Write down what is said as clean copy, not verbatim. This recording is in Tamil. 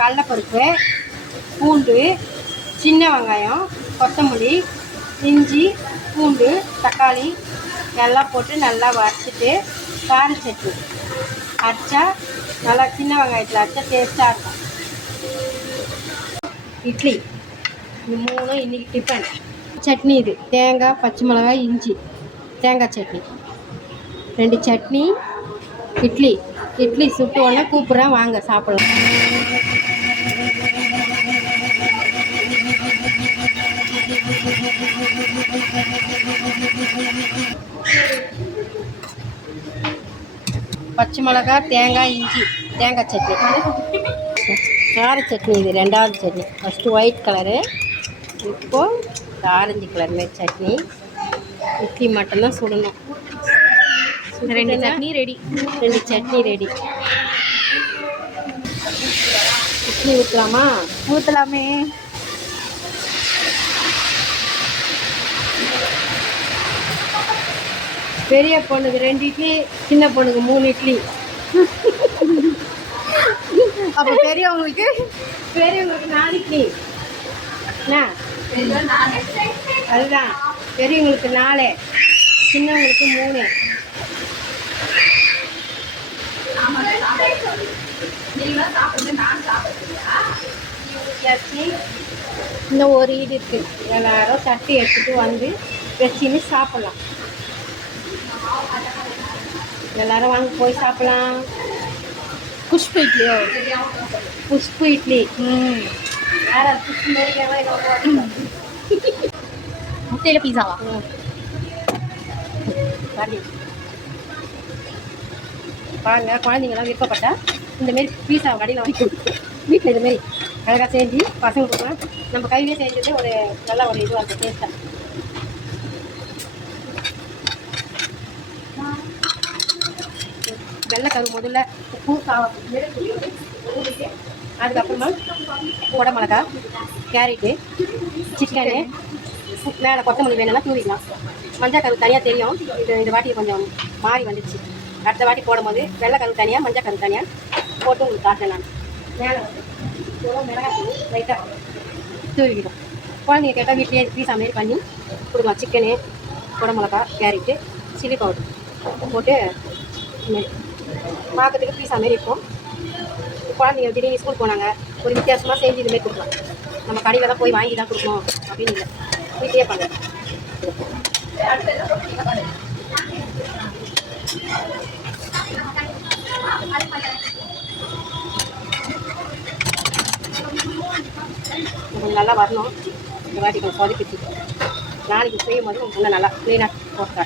கடலைப்பருப்பு, பூண்டு, சின்ன வெங்காயம், கொத்தமல்லி, இஞ்சி, பூண்டு, தக்காளி எல்லாம் போட்டு நல்லா வறுத்துட்டு கார சட்னி அரைச்சா நல்லா சின்ன வெங்காயத்தில் அரைச்சா டேஸ்ட்டாக இருக்கும். இட்லி இந்த 3 இன்றைக்கி டிஃபன். சட்னி இது தேங்காய், பச்சை மிளகாய், இஞ்சி தேங்காய் சட்னி. 2 சட்னி. இட்லி சுட்டு உடனே கூப்பிட்றேன், வாங்க சாப்பிட்லாம். பச்சை மிளகாய், தேங்காய், இஞ்சி தேங்காய் சட்னி. கார சட்னி இது 2வது சட்னி. ஃபஸ்ட்டு ஒயிட் கலரு, இப்போது ஆரஞ்சு கலர் மாரி சட்னி. இட்லி மட்டும்தான் சுடணும். 2 சட்னி ரெடி. 2 சட்னி ரெடி. இட்லி ஊற்றலாமா? ஊற்றலாமே. பெரிய பொண்ணுக்கு 2 இட்லி, சின்ன பொண்ணுக்கு 3 இட்லி. அப்போ பெரியவங்களுக்கு 4 இட்லி. என்ன அதுதான், பெரியவங்களுக்கு 4, சின்னவங்களுக்கு 3. இன்னும் ஒரு ஈடு இருக்குது. எல்லாரும் தட்டி எடுத்துகிட்டு வந்து வச்சுன்னு சாப்பிட்லாம். எல்லாரும் வாங்க போய் சாப்பிட்லாம். குஷ்பு இட்லியோ? குஷ்பு இட்லி. யார் குஷ்பு முட்டையில் பீஸாவா? பாருங்க, குழந்தைங்களாம் விருப்பப்பட்டா இந்தமாரி பீஸா கடையில் வாங்கி கொடுத்து வீட்டில் இதுமாரி அழகாக செஞ்சு பசங்க கொடுக்கலாம். நம்ம கையிலே செஞ்சது ஒரு நல்ல ஒரு இதுவாக இருக்கும், டேஸ்ட்டாக. வெள்ளைக்கரு முதல்ல உப்பு, அதுக்கப்புறமா குடை மிளகா, கேரட்டு, சிக்கனு, மேலே கொத்தமல்லி வேணும்னா தூவிக்கலாம். மஞ்சள் கரு தனியாக தெரியும். இந்த வாட்டி கொஞ்சம் மாறி வந்துடுச்சு. அடுத்த வாட்டி போடும்போது வெள்ளைக்கரு தனியாக, மஞ்சள் கரு தனியாக போட்டு உங்களுக்கு காட்டுறேன் நான். மேலே வந்து மிளகாய் லைட்டாக தூவிக்கிடும். குழந்தைங்க கேட்டால் வீட்லேயே பீஸா மாரி பண்ணி கொடுக்கலாம். சிக்கனு, குடை மிளகா, கேரட்டு, சில்லி பவுடர் போட்டு பார்க்கறதுக்கு பீஸா மாரி இருக்கும். குழந்தைங்க திடீர்னு ஸ்கூல் போனாங்க, ஒரு வித்தியாசமாக செஞ்சு இதுமாரி கொடுக்கலாம். நம்ம கடையில் தான் போய் வாங்கி தான் கொடுக்கணும் அப்படின்னு இல்லை, வீட்லேயே பண்ணலாம். கொஞ்சம் நல்லா வரணும். இந்த வாட்டி கொஞ்சம் சொதப்பிச்சு. நாளைக்கு செய்யும் போது கொஞ்சம் நல்லா க்ளீனாக போட்டு